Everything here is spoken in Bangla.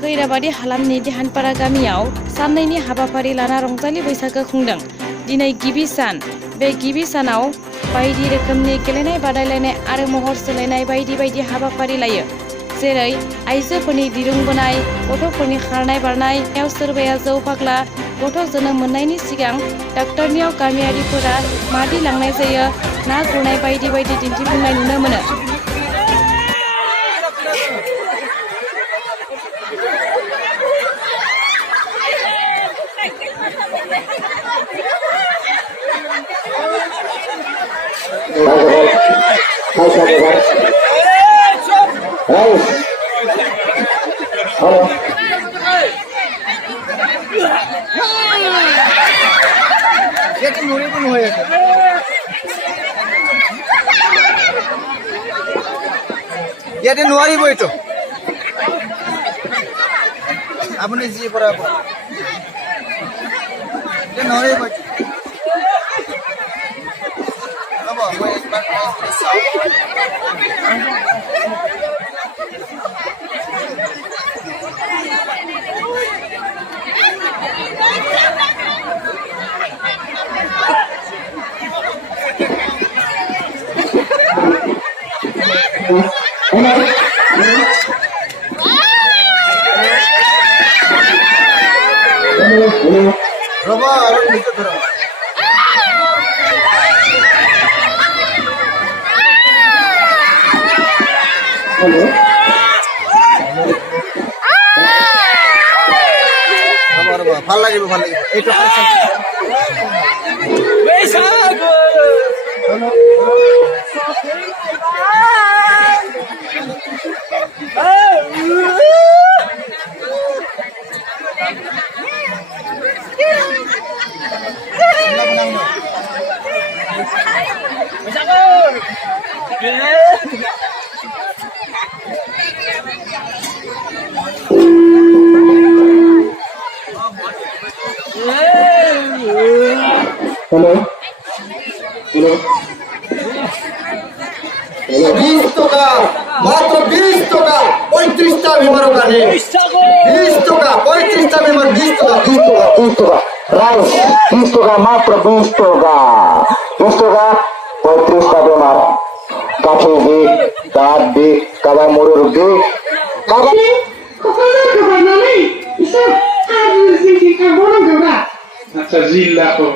खैराबादी हालामनि देहानपारा गामियाव साननैनि हाबाफारि लाना रंजालि बैसागो खुंदों। दिनै गिबि सान। बे गिबि सानाव बायदि रोखोमनि गेलेनाय बादायलायनाय आरो महर सोलायनाय बायदि हाबाफारि लायो। जेरै आइजोफोरनि दिरुं बोनाय, गथ'फोरनि खारनाय बारनायाव सोरबाया जौ फाग्ला, गथ' जोनोम मोननायनि सिगां डाक्टरनियाव गामियारिफोरा मादि लांनाय जायो, ना गुरनाय बायदि दिन्थिफुंनाय नुनो मोनो। ইয়াতে নোৱাৰিব এইটো আপুনি যি পৰা নোৱাৰিব হ'ব মই একবাৰ চাওঁ ৰ'ব আৰু নিচে ধৰা ভাল লাগিব এইটো हेलो 20 টাকা মাত্র 20 টাকা 35টা মেম্বারের কাছে 20 টাকা 35টা মেম্বার 20 টাকা রাইট 20 টাকা মাত্র 20 টাকা 35টা মেম্বার কাছে দি দাঁত দি কাবা মরুর দি কাবা আচ্ছা জিল্লা তো